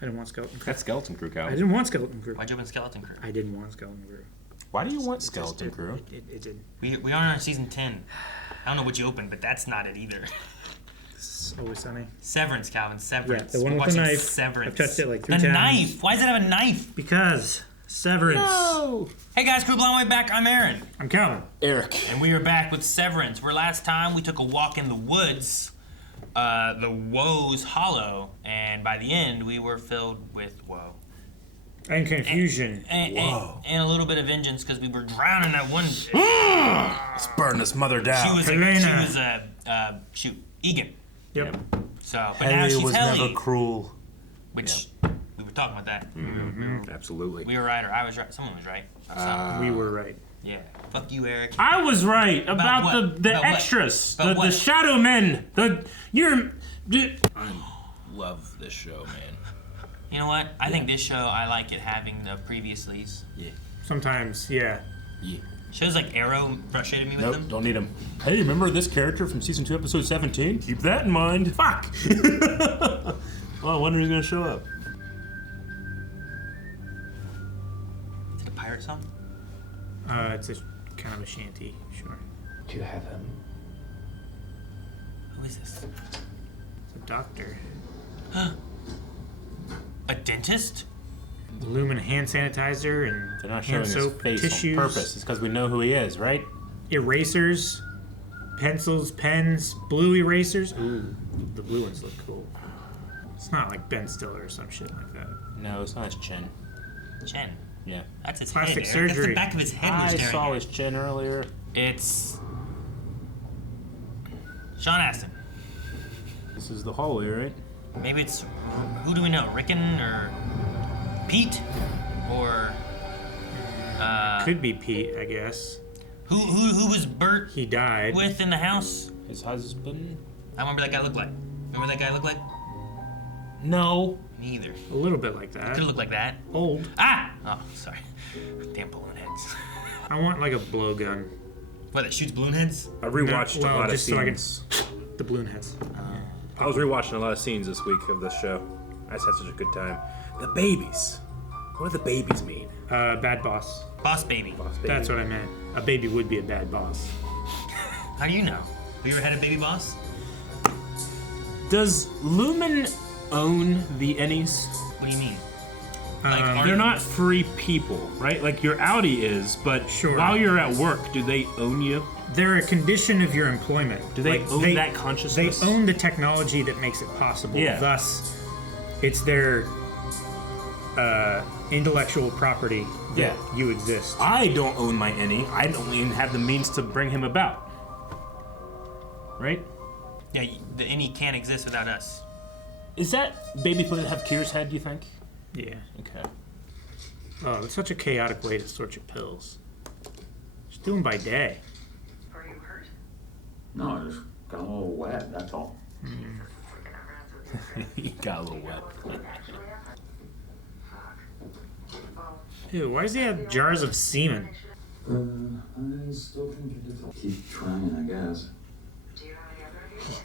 I didn't want Skeleton Crew. That's Skeleton Crew, Cal. I didn't want Skeleton Crew. Why'd you open Skeleton Crew? I didn't want Skeleton Crew. Why do you want Skeleton Crew? It didn't. We are on season 10. I don't know what you opened, but that's not it either. This is Always Sunny. Severance, Calvin. Severance. Yeah, the one We're with the watching knife. Severance. I've touched it like 3 the times. knife. Why does it have a knife? Because Severance. No. Hey guys, Crew Blind Way back. I'm Aaron. I'm Calvin. Eric. And we are back with Severance. Where last time we took a walk in the woods, the woes hollow, and by the end we were filled with woe. And confusion. And a little bit of vengeance because we were drowning that one. Let's burn this mother down. She was Egan. Yep. So, but now she's was Helly, never cruel. which we were talking about that. Absolutely. We were right, or I was right. Someone was right. We were right. Yeah. Fuck you, Eric. I was right about what? the About what? extras, About the what? shadow men. I love this show, man. You know what? I think this show, I like it having the previouslys. Yeah. Sometimes, yeah. Yeah. Shows like Arrow frustrated me with Nope, them. don't need him. Hey, remember this character from season 2, episode 17? Keep that in mind. Fuck! Oh, I wonder who's gonna show up. Is it a pirate song? It's a kind of a shanty, sure. Do you have him? Who is this? It's a doctor. A dentist? Lumen hand sanitizer and They're not showing hand his soap, face tissues, on purpose. It's because we know who he is, right? erasers, pencils, pens, blue erasers. Ooh, the blue ones look cool. It's not like Ben Stiller or some shit like that. No, it's not his chin. Chen. Yeah. That's his Plastic head, Eric. That's the surgery. back of his head we're I staring saw at. his chin earlier. It's Sean Astin. This is the hallway, right? Maybe it's, who do we know? Rickon or Pete? Or Could be Pete, I guess. who was Bert He died. with in the house? His husband? I remember that guy looked like. Remember that guy looked like? No. Me either. A little bit like that. Could have looked like that. Old. Ah! Oh, sorry. Damn balloon heads. I want like a blowgun. What, that shoots balloon heads? I rewatched Well, a lot of just so I can- scenes. The balloon heads. I was rewatching a lot of scenes this week of this show. I just had such a good time. The babies. What do the babies mean? Bad boss. Boss baby. Boss baby. That's what I meant. A baby would be a bad boss. How do you know? Have you ever had a baby boss? Does Lumen own the Innies? What do you mean? Like, They're not free people, right? Like your Audi is, but Sure. while you're at work, do they own you? They're a condition of your employment. Do they Like, own that They consciousness? own the technology that makes it possible. Yeah. Thus, it's their intellectual property that Yeah. you exist. I don't own my Innie. I don't even have the means to bring him about. Right? Yeah, the Innie can't exist without us. Is that baby supposed to have Kier's head, do you think? Yeah. Okay. Oh, it's such a chaotic way to sort your pills. Just do them by day. Are you hurt? No, I just got a little wet, that's all. He got a little wet. Ew, why does he have jars of semen? I still think you're difficult. Keep trying, I guess. Do you have any other ideas?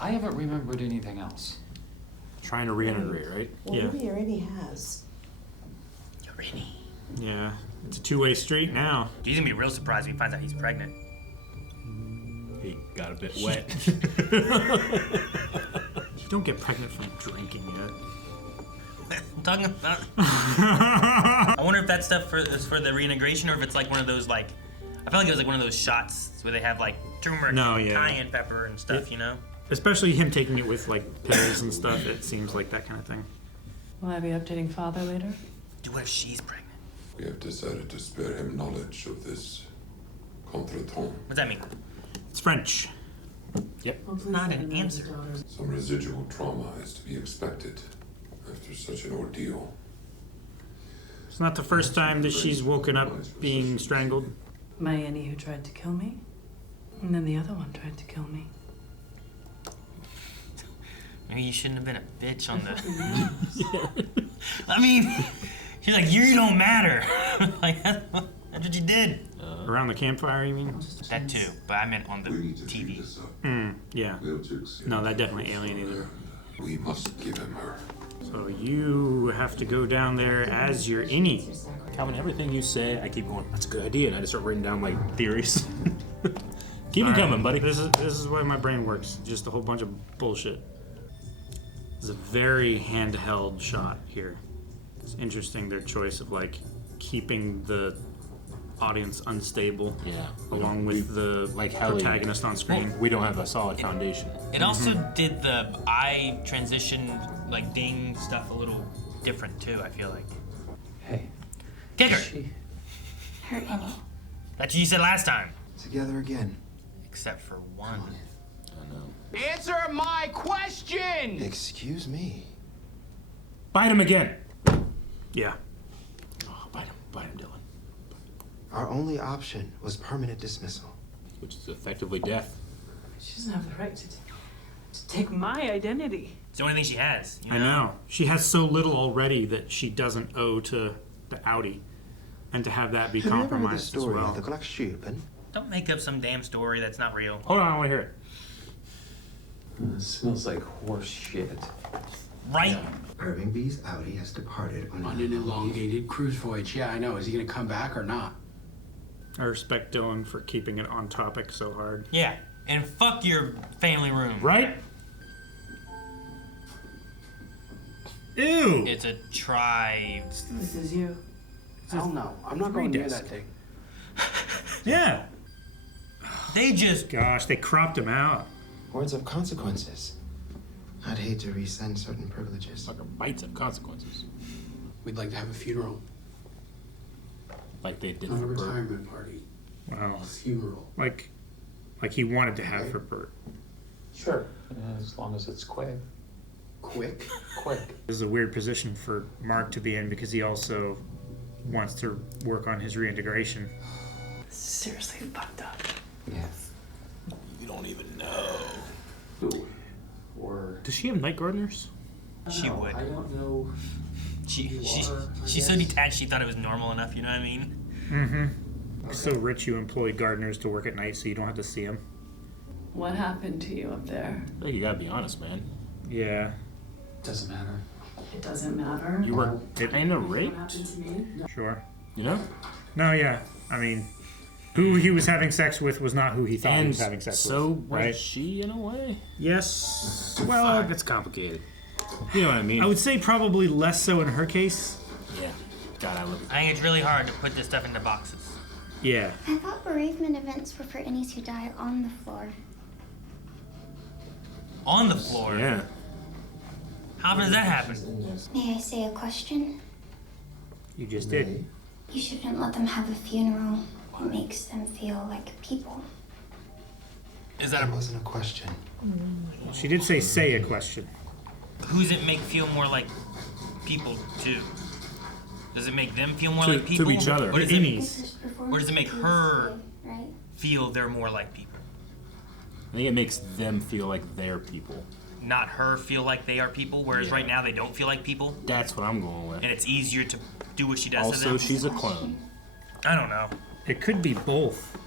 I haven't remembered anything else. Trying to reintegrate, right? Well, Yeah. maybe he already has. You're Innie. Yeah, it's a two-way street now. He's gonna be real surprised when he finds out he's pregnant. He got a bit wet. You don't get pregnant from drinking yet. I'm talking about. I wonder if that stuff is for the reintegration or if it's like one of those like. I felt like it was like one of those shots where they have like turmeric, No, and yeah. cayenne pepper and stuff, you know. Especially him taking it with like pills and stuff. It seems like that kind of thing. Will I be updating father later? Dude, what if she's pregnant? We have decided to spare him knowledge of this contretemps. What's that mean? It's French. Not an answer. Some residual trauma is to be expected after such an ordeal. It's not the first time that she's woken up being strangled. My Annie who tried to kill me, and then the other one tried to kill me. Maybe you shouldn't have been a bitch on the. I mean, she's like, you don't matter. Like that's what you did. Around the campfire, you mean? That too, but I meant on the We need to TV. speed this up. Yeah. We'll just- No, that definitely alienated her. We must give him her. So you have to go down there as your Innie. Calvin, everything you say, I keep going, that's a good idea, and I just start writing down my theories. Keep them coming, buddy. This is why my brain works. Just a whole bunch of bullshit. It's a very handheld shot here. It's interesting their choice of like keeping the audience unstable, Yeah. along with the like Hallie, protagonist on screen. We don't have a solid foundation. It also did the eye transition, like ding stuff a little different too, I feel like. Hey, Kick her! she Her Innie. That's what you said last time. together again. Except for one. I know. Answer my question! Excuse me. Bite him again. Yeah. Oh, bite him, Dylan. Our only option was permanent dismissal. Which is effectively death. She doesn't have the right to take my identity. It's the only thing she has. You know? I know. She has so little already that she doesn't owe to the Audi. And to have that be Have you ever heard the compromised as story well. of the Glaxschuppen? Don't make up some damn story that's not real. Hold on, I want to hear it. It smells like horse shit. Right? Irving B's Audi has departed On an elongated cruise voyage. Yeah, I know. Is he gonna come back or not? I respect Dylan for keeping it on topic so hard. Yeah. And fuck your family room. Right? Ew! It's a tribe. This is you. Hell no. I'm not going near that thing. Yeah. They just. Gosh, they cropped him out. Words of consequences. I'd hate to rescind certain privileges. Fucking bites have consequences. We'd like to have a funeral. Like they did Not a for Bert. retirement party. Wow. A funeral. Like he wanted to have for Bert. Sure, as long as it's quick. Quick. Quick. This is a weird position for Mark to be in because he also wants to work on his reintegration. Seriously fucked up. Yes. You don't even know. Or Does she have night gardeners? She would. I don't know. She's so detached she thought it was normal enough, you know what I mean? Mm-hmm. So rich you employ gardeners to work at night so you don't have to see them. What happened to you up there? I think you gotta be honest, man. Yeah. Doesn't matter. It doesn't matter. You were kinda What raped, happened to me? Sure. you know? No, yeah. I mean, who he was having sex with was not who he thought he And was having sex so with. was Right? she in a way? Yes. Well, Fuck, it's complicated. You know what I mean? I would say probably less so in her case. Yeah. God, I love it. I think it's really hard to put this stuff into boxes. Yeah. I thought bereavement events were for Innies who die on the floor. On the floor? Yeah. How often does that happen? May I say a question? You just did. You shouldn't let them have a funeral. It makes them feel like people. Is that That wasn't a question. She did say a question. who's it make feel more like people too? Does it make them feel more To- like people? to each other. Or does, Innies. Or does it make her Right? feel they're more like people? I think it makes them feel like they're people. Not her feel like they are people, whereas right now they don't feel like people, That's what I'm going with. and it's easier to do what she does to Also, them. she's a clone. I don't know. It could be both,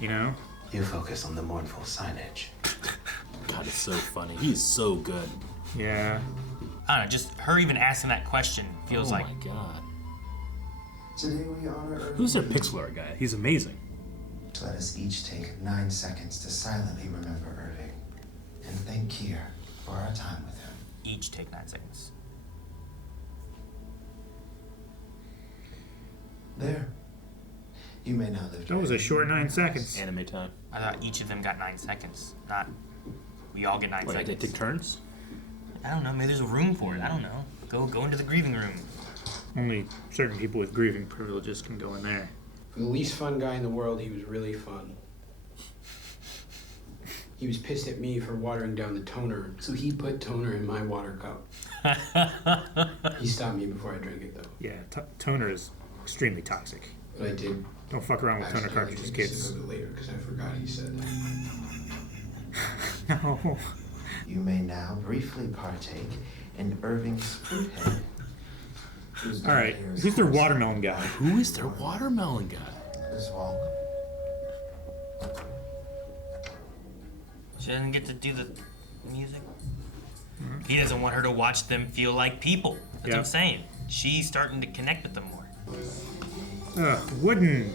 you know? You focus on the mournful signage. God, it's so funny. He's so good. Yeah. I don't know, just her even asking that question feels oh like my god. Today we honor Irving. Who's their pixel art guy? He's amazing. Let us each take 9 seconds to silently remember Irving and thank Kier for our time with him. each take 9 seconds. There. You may now live. That was a short 9 seconds. Anime time. I thought each of them got 9 seconds, not we all get 9 Wait, seconds. they take turns? I don't know, maybe there's a room for it. I don't know. Go into the grieving room. Only certain people with grieving privileges can go in there. For the least fun guy in the world, he was really fun. He was pissed at me for watering down the toner, so he put toner in my water cup. He stopped me before I drank it, though. Yeah, toner is extremely toxic. But I did Don't fuck around with toner accidentally cartridges, take a kids. sip of it later because I forgot he said that. No. You may now briefly partake in Irving's fruit head. All right, who's their watermelon guy? Who is their watermelon guy? This walk. She doesn't get to do the music. He doesn't want her to watch them feel like people. That's what I'm saying. She's starting to connect with them more. Wooden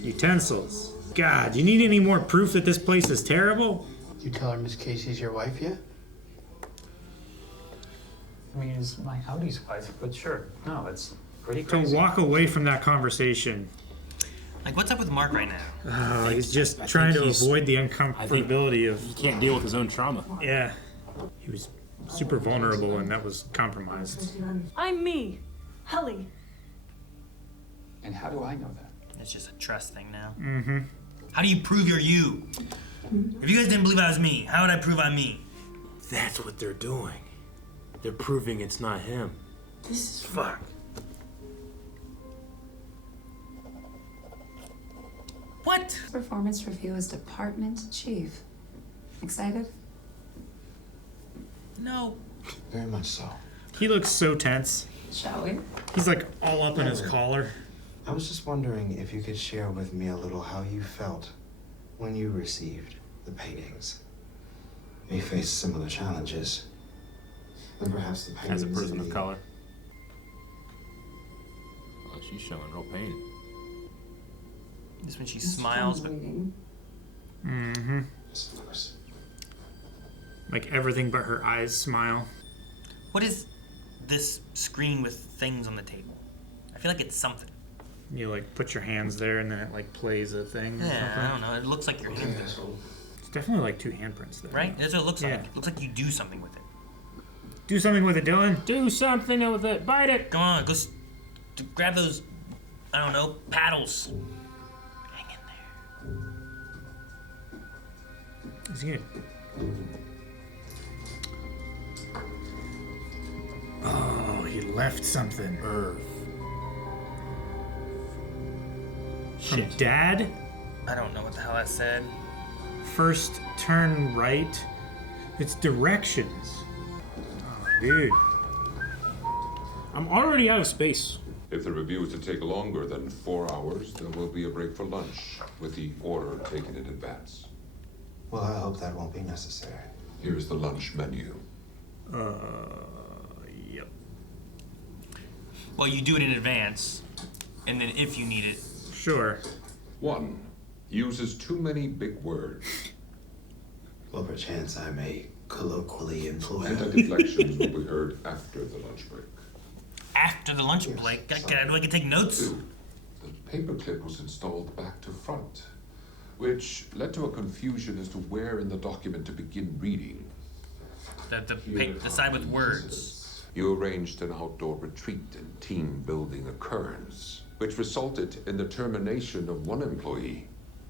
utensils. God, you need any more proof that this place is terrible? You tell her Miss Casey's your wife yet? I mean, it's my Audi's wife, but sure. No, it's pretty To crazy. walk away from that conversation. Like, what's up with Mark right now? He's just trying to avoid the uncomfortability of... He can't deal with his own trauma. Yeah. He was super vulnerable and that was compromised. I'm me, Helly. And how do I know that? It's just a trust thing now. Mm-hmm. How do you prove you're you? If you guys didn't believe I was me, how would I prove I'm me? That's what they're doing. They're proving it's not him. This is Fuck. What? Performance review as department chief. Excited? No. Very much so. He looks so tense. Shall we? He's like all up in his collar. I was just wondering if you could share with me a little how you felt when you received the paintings. We faced similar challenges. And perhaps the paintings As a person in of the- color. Oh, she's showing real pain. Just when she smiles, but Mm-hmm. Yes, of course. Like everything but her eyes smile. what is this screen with things on the table? I feel like it's something. You like put your hands there and then it like plays a thing or Yeah, I something. don't know. It looks like your hands there, It's definitely like two handprints there. right? That's what it looks Yeah. like. It looks like you do something with it. Do something with it, Dylan. Do something with it. Bite it. Come on, grab those, I don't know, paddles. Hang in there. Is he gonna... Oh, he left something. Earth. From Dad? I don't know what the hell that said. First turn right. It's directions. Oh, dude. I'm already out of space. If the review is to take longer than 4 hours, there will be a break for lunch, with the order taken in advance. Well, I hope that won't be necessary. Here's the lunch menu. Yep. Well, you do it in advance, and then if you need it. Sure. 1. Uses too many big words. Well, perchance I may colloquially employ. Anti-deflections will be heard after the lunch break. After the lunch break, I can take notes. 2. The paperclip was installed back to front, which led to a confusion as to where in the document to begin reading. The side with words. You arranged an outdoor retreat and team-building occurrence, which resulted in the termination of one employee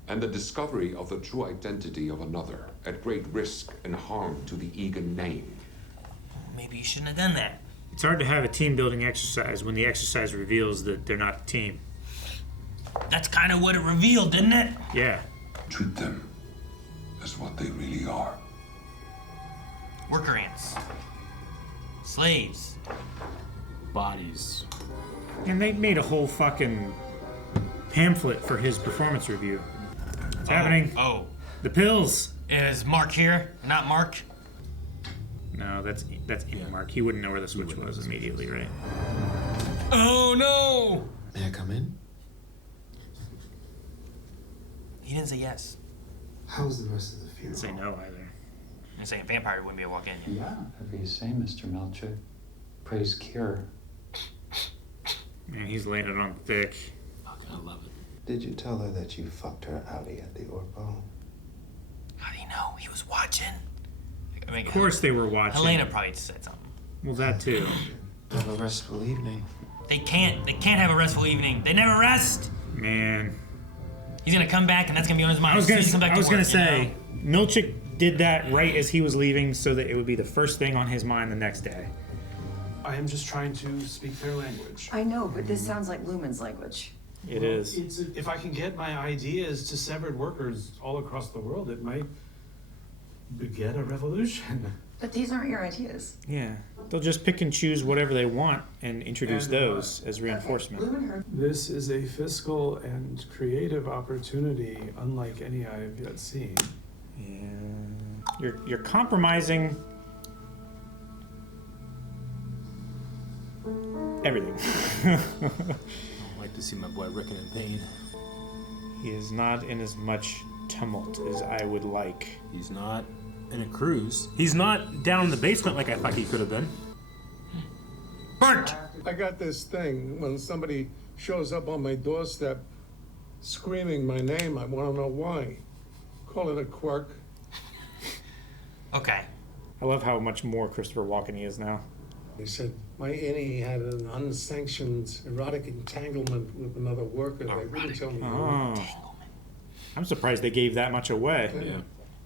and the discovery of the true identity of another, at great risk and harm to the Egan name. Maybe you shouldn't have done that. It's hard to have a team building exercise when the exercise reveals that they're not a team. That's kind of what it revealed, didn't it? Yeah. Treat them as what they really are. Worker ants. Slaves. Bodies. And they made a whole fucking pamphlet for his performance review. It's happening. Oh. The pills. Is Mark here? Not Mark? No, that's Mark. He wouldn't know where the switch was immediately, right? Oh no! May I come in? He didn't say yes. How's the rest of the funeral? Say no either. He didn't say a vampire wouldn't be able to walk in. Yeah, whatever you say, Mr. Melchick. Praise cure. Man, he's laying it on thick. Fucking, I love it. Did you tell her that you fucked her outie at the Orpo? How do you know? He was watching. I mean, Of course they were watching. Helena probably said something. Well, that too. Have a restful evening. They can't have a restful evening. They never rest. Man. He's gonna come back and that's gonna be on his mind. I was He's come back to gonna work, say, Milchick did that right as he was leaving so that it would be the first thing on his mind the next day. I am just trying to speak their language. I know, but this sounds like Lumen's language. It is. If I can get my ideas to severed workers all across the world, it might beget a revolution. But these aren't your ideas. Yeah. They'll just pick and choose whatever they want and introduce those as reinforcement. Lumen heard. This is a fiscal and creative opportunity unlike any I have yet seen. Yeah. You're compromising everything. I don't like to see my boy Rickon in pain. He is not in as much tumult as I would like. He's not in a cruise. He's not down in the basement like I thought he could have been. Burnt! I got this thing when somebody shows up on my doorstep screaming my name. I want to know why. Call it a quirk. Okay. I love how much more Christopher Walken he is now. He said my innie had an unsanctioned erotic entanglement with another worker. They wouldn't tell me. Oh. I'm surprised they gave that much away. Yeah.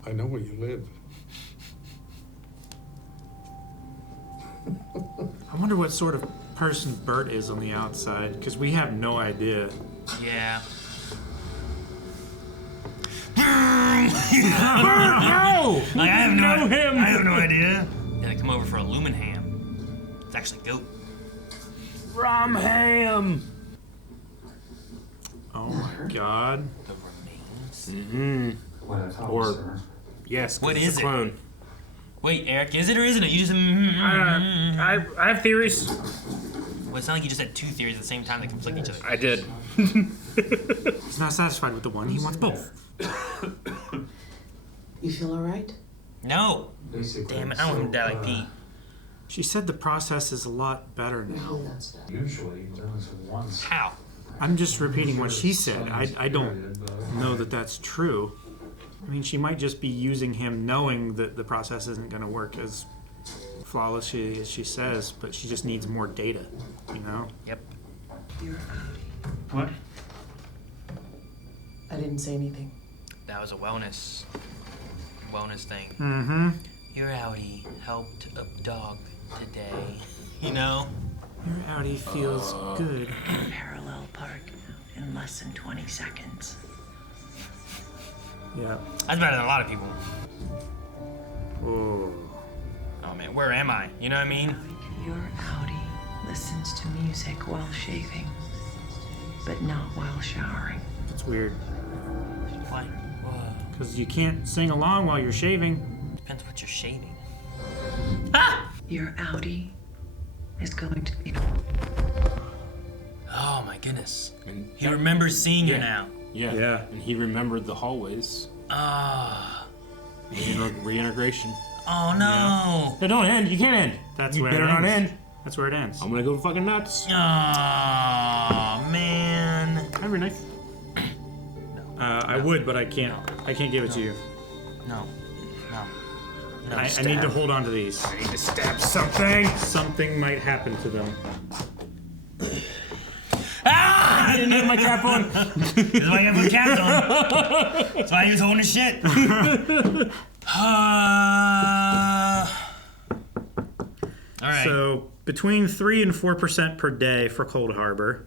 I know where you live. I wonder what sort of person Bert is on the outside, because we have no idea. Yeah. Bert, no! Like, I have no him. I have no idea. Yeah, they come over for a lumen ham. It's actually goat. Rum ham. Oh my god. The remains. Mm-hmm. What I thought, Or sir. yes, What it's is a it? clone. Wait, Eric, is it or isn't it? You just. I have theories. Well, it's not like you just had two theories at the same time that conflict each other. I did. He's not satisfied with the one, he wants both. You feel alright? No! Basically, Damn it, I don't want him to die like Pete. She said the process is a lot better now. Usually, there was once. How? I'm just repeating what she said. I don't know that that's true. I mean, she might just be using him knowing that the process isn't going to work as flawlessly as she says, but she just needs more data, you know? Yep. What? I didn't say anything. That was a wellness thing. Mm-hmm. Your outie helped a dog today. You know? Your outie feels good. Parallel park in less than 20 seconds. Yeah. That's better than a lot of people. Oh. Oh man, where am I? You know what I mean? Your outie listens to music while shaving, but not while showering. It's weird. Why? Whoa. Because you can't sing along while you're shaving. Depends what you're shaving. Your outie is going to be. Oh my goodness. And He remembers seeing her now. Yeah. Yeah. And he remembered the hallways. Ah. Reintegration. Oh no. No, don't end. You can't end. That's you where better it not ends. end. That's where it ends. I'm gonna go fucking nuts. Oh man. Have your knife. I would, but I can't. I can't give it to you. No. No. I need to hold on to these. I need to stab something. Something might happen to them. Ah! I didn't have my cap on. This is why you have a cap on. That's why he was holding his shit. All right. So between 3 and 4% per day for Cold Harbor.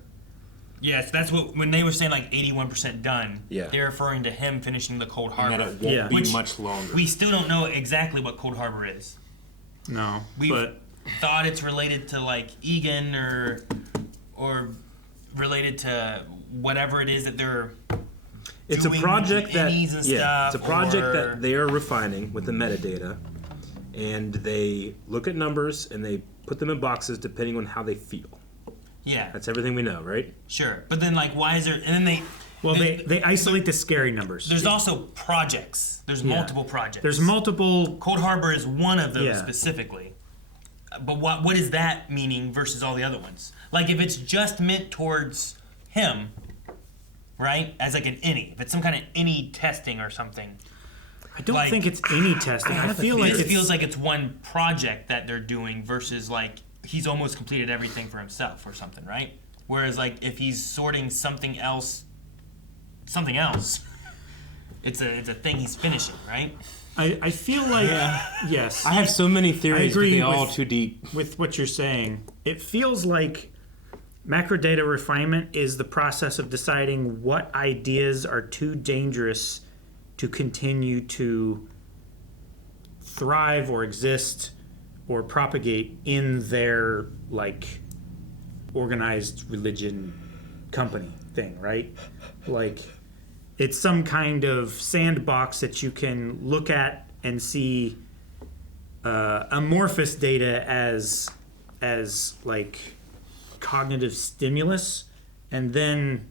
Yes, that's what when they were saying like 81% done. Yeah. They're referring to him finishing the Cold And Harbor. that it won't Yeah. be Which much longer. We still don't know exactly what Cold Harbor is. No, We but thought it's related to like Egan or related to whatever it is that they're. It's a doing project with that Innies and yeah, stuff, it's a project or- that they are refining with the metadata, and they look at numbers and they put them in boxes depending on how they feel. Yeah. That's everything we know, right? Sure, but then like, why is there? And then they. well, they isolate the scary numbers. There's also projects. There's Yeah. multiple projects. There's multiple. Cold Harbor is one of those Yeah. specifically. But what is that meaning versus all the other ones? Like if it's just meant towards him, right? As like an innie. If it's some kind of innie testing or something. I don't like- think it's any testing. I feel like This it's, feels like it's one project that they're doing versus like he's almost completed everything for himself or something, right? Whereas like if he's sorting something else, it's a thing he's finishing, right? I feel like yes. I have so many theories, but agree they all with- too deep. with what you're saying. It feels like macro data refinement is the process of deciding what ideas are too dangerous to continue to thrive or exist or propagate in their like organized religion company thing, right? Like it's some kind of sandbox that you can look at and see amorphous data as like cognitive stimulus, and then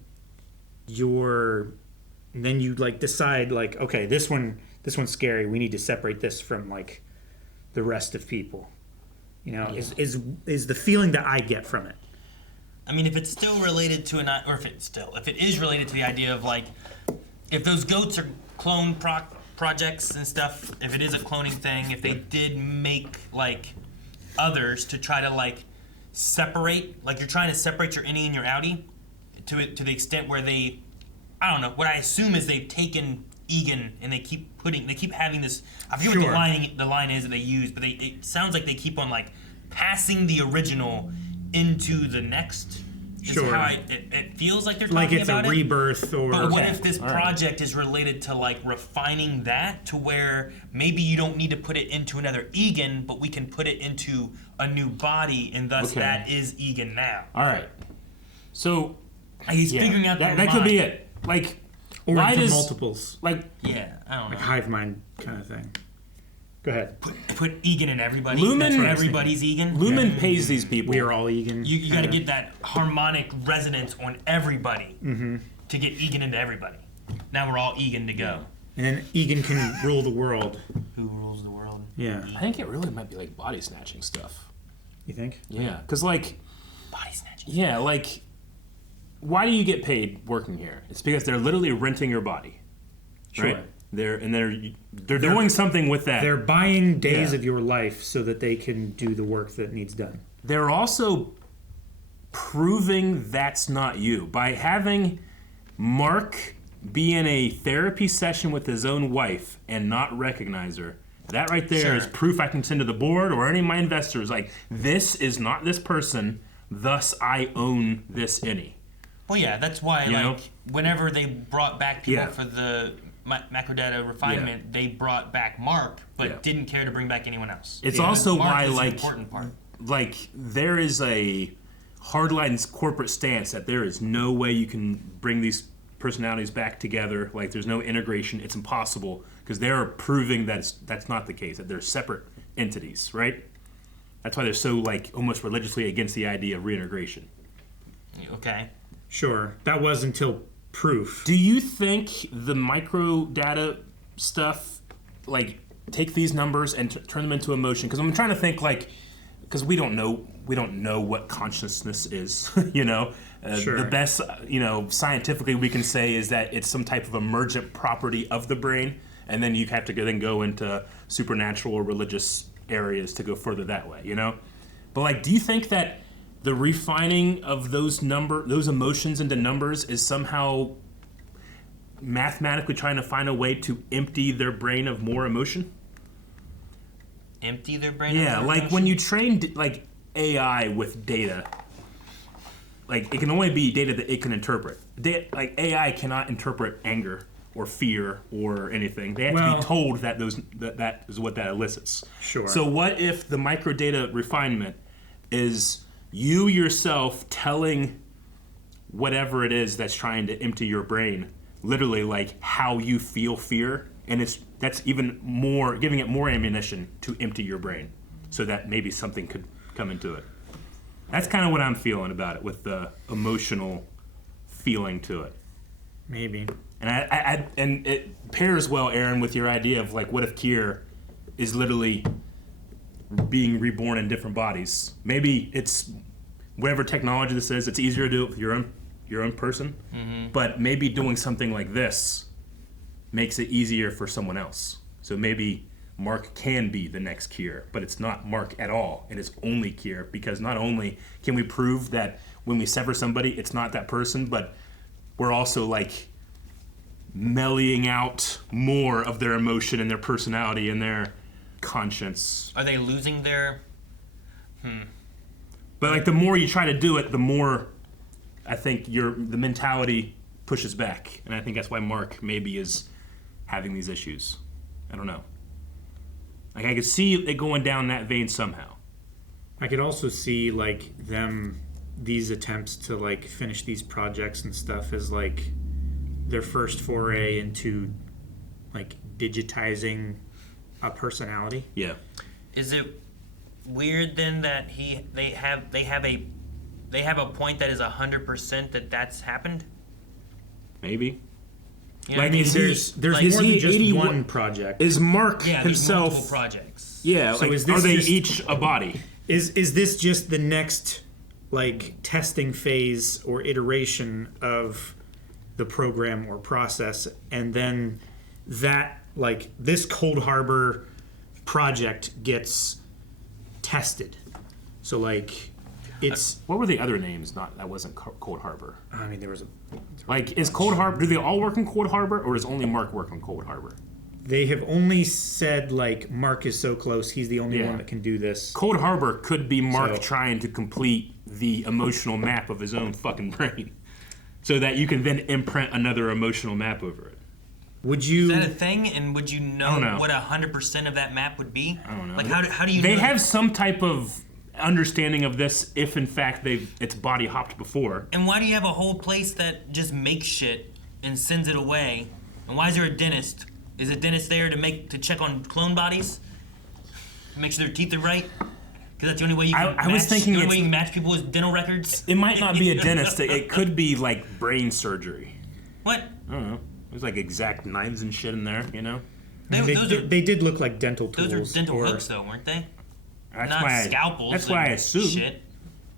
you like decide like, okay, this one's scary. We need to separate this from like the rest of people. You know, is the feeling that I get from it. I mean, if it's still related to if it is related to the idea of like, if those goats are clone projects and stuff, if it is a cloning thing, if they did make like others to try to like separate, like you're trying to separate your innie and your outie to the extent where they, I don't know, what I assume is they've taken Egan and they keep having this, I forget what the line is that they use, but it sounds like they keep on like passing the original into the next. Sure. How it feels like they're talking about it. Like it's a rebirth or... But what if this project is related to like refining that to where maybe you don't need to put it into another Egan, but we can put it into a new body, and thus that is Egan now. All right. So... He's figuring out that could be it. Like, or why does... multiples. I don't know. Like hive mind kind of thing. Go ahead. Put Egan in everybody. Lumen, everybody's Egan. Lumen pays these people. We are all Egan. You got to get that harmonic resonance on everybody to get Egan into everybody. Now we're all Egan to go. And then Egan can rule the world. Who rules the world? Yeah. I think it really might be like body snatching stuff. You think? Yeah, because like... Body snatching? Yeah, like... Why do you get paid working here? It's because they're literally renting your body. Sure. Right? They're doing something with that. They're buying days of your life so that they can do the work that needs done. They're also proving that's not you. By having Mark be in a therapy session with his own wife and not recognize her, that right there is proof I can send to the board or any of my investors. Like, this is not this person, thus I own this innie. Well, yeah, that's why, whenever they brought back people for the macrodata refinement, they brought back Mark, but didn't care to bring back anyone else. It's also Mark why, is like, the important part. Like, there is a hardline corporate stance that there is no way you can bring these personalities back together. Like, there's no integration. It's impossible because they're proving that that's not the case, that they're separate entities, right? That's why they're so, like, almost religiously against the idea of reintegration. Okay. Sure. That was until proof. Do you think the micro data stuff, like, take these numbers and turn them into emotion? Because I'm trying to think, like, because we don't know what consciousness is, you know? Sure. The best, scientifically we can say is that it's some type of emergent property of the brain, and then you have to then go into supernatural or religious areas to go further that way, you know? But, like, do you think that the refining of those emotions into numbers is somehow mathematically trying to find a way to empty their brain of more emotion? Empty their brain? Yeah, like when you train like AI with data, like it can only be data that it can interpret. Like AI cannot interpret anger or fear or anything. They have to be told that that is what that elicits. Sure. So what if the microdata refinement is you yourself telling whatever it is that's trying to empty your brain, literally like how you feel fear, and that's even more, giving it more ammunition to empty your brain so that maybe something could come into it. That's kind of what I'm feeling about it, with the emotional feeling to it. Maybe. And and it pairs well, Aaron, with your idea of like, what if Kier is literally being reborn in different bodies? Maybe it's whatever technology this is, it's easier to do it with your own person, but maybe doing something like this makes it easier for someone else. So maybe Mark can be the next Kier, but it's not Mark at all, and it's only Kier, because not only can we prove that when we sever somebody, it's not that person, but we're also like mellowing out more of their emotion and their personality and their conscience. Are they losing their... But like the more you try to do it, the more I think the mentality pushes back. And I think that's why Mark maybe is having these issues. I don't know. Like I could see it going down that vein somehow. I could also see like these attempts to like finish these projects and stuff as like their first foray into like digitizing a personality. Yeah. Is it weird then that they have a they have a point that is 100% that that's happened? Maybe. You know what I mean? There's like, more than he just 81 one project. Is Mark Yeah, there's himself? multiple projects. Yeah. So like, is this are they just- each a body? Is this just the next like testing phase or iteration of the program or process, and then that like this Cold Harbor project gets tested? So like it's What were the other names? Not that wasn't Cold Harbor. I mean there was a Like, is Cold Harbor? Do they all work in Cold Harbor, or does only Mark work on Cold Harbor? they have only said like Mark is so close, he's the only Yeah. one that can do this. Cold Harbor could be Mark So- trying to complete the emotional map of his own fucking brain, so that you can then imprint another emotional map over it. Would Is you that a thing? And would you don't know. what 100% of that map would be? I don't know. Like, how do you They know? have some type of understanding of this, if in fact it's body hopped before. And why do you have a whole place that just makes shit and sends it away? And why is there a dentist? Is a dentist there to check on clone bodies? To make sure their teeth are right? Because that's the only way you can I was thinking the only way it's- you can match people with dental records. It might not be a dentist. It could be like brain surgery. What? I don't know. There's like exact knives and shit in there, you know? they did look like dental tools. Those are dental or- hooks, though, weren't they? That's Not why scalpels. That's why I and assume. Shit.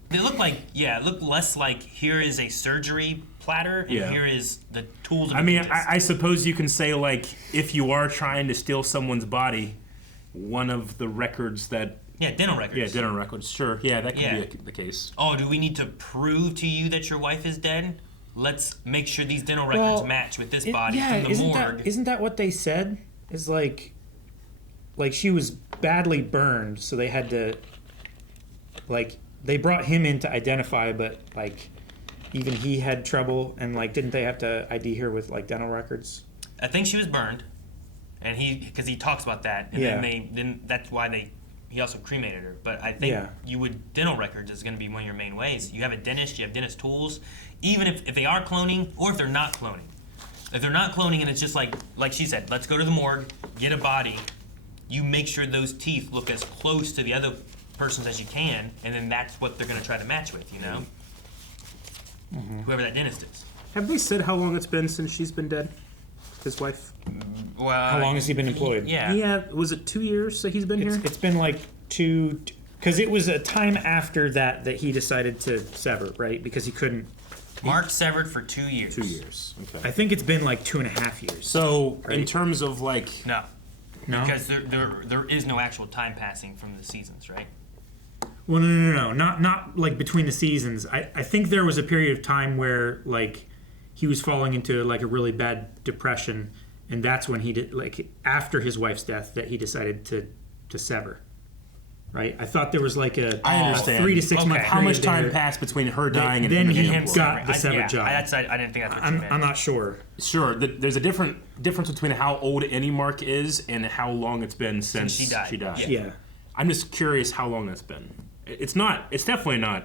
They look like, it looked less like here is a surgery platter and Yeah. here is the tools. Of I a mean, dentist. I suppose you can say, like, if you are trying to steal someone's body, one of the records that... Yeah, dental records. Yeah, dental records, sure. Yeah, that could Yeah. be the case. Oh, do we need to prove to you that your wife is dead? Let's make sure these dental records Well, match with this It- body yeah, from the isn't morgue. isn't that what they said? Is like she was badly burned, so they had to like they brought him in to identify, but like even he had trouble, and like didn't they have to ID her with like dental records? I think she was burned, and because he talks about that, and Yeah. then that's why he also cremated her. But I think Yeah. dental records is going to be one of your main ways. You have a dentist, you have dentist tools, even if they are cloning or if they're not cloning. If they're not cloning and it's just like she said, let's go to the morgue, get a body, you make sure those teeth look as close to the other person's as you can, and then that's what they're going to try to match with, you know? Whoever that dentist is. Have they said how long it's been since she's been dead? His wife? Well, How long has he been employed? Yeah. Yeah, was it 2 years that he's been here? It's been like two, because it was a time after that he decided to sever, right? Because he couldn't. Mark severed for 2 years. 2 years, okay. I think it's been like 2.5 years. So, in Right. terms of like... No. No? Because there is no actual time passing from the seasons, right? Well, no. Not like between the seasons. I think there was a period of time where like he was falling into like a really bad depression, and that's when he did like after his wife's death that he decided to sever. Right? I thought there was like a I understand. 3 to 6 month. How much period time there. passed between her dying and then him he being employed? got the severed job. I didn't think that's what you meant. I'm not sure. Sure, there's a difference between how old any Mark is and how long it's been since she died. Yeah. I'm just curious how long that's been. It's definitely not.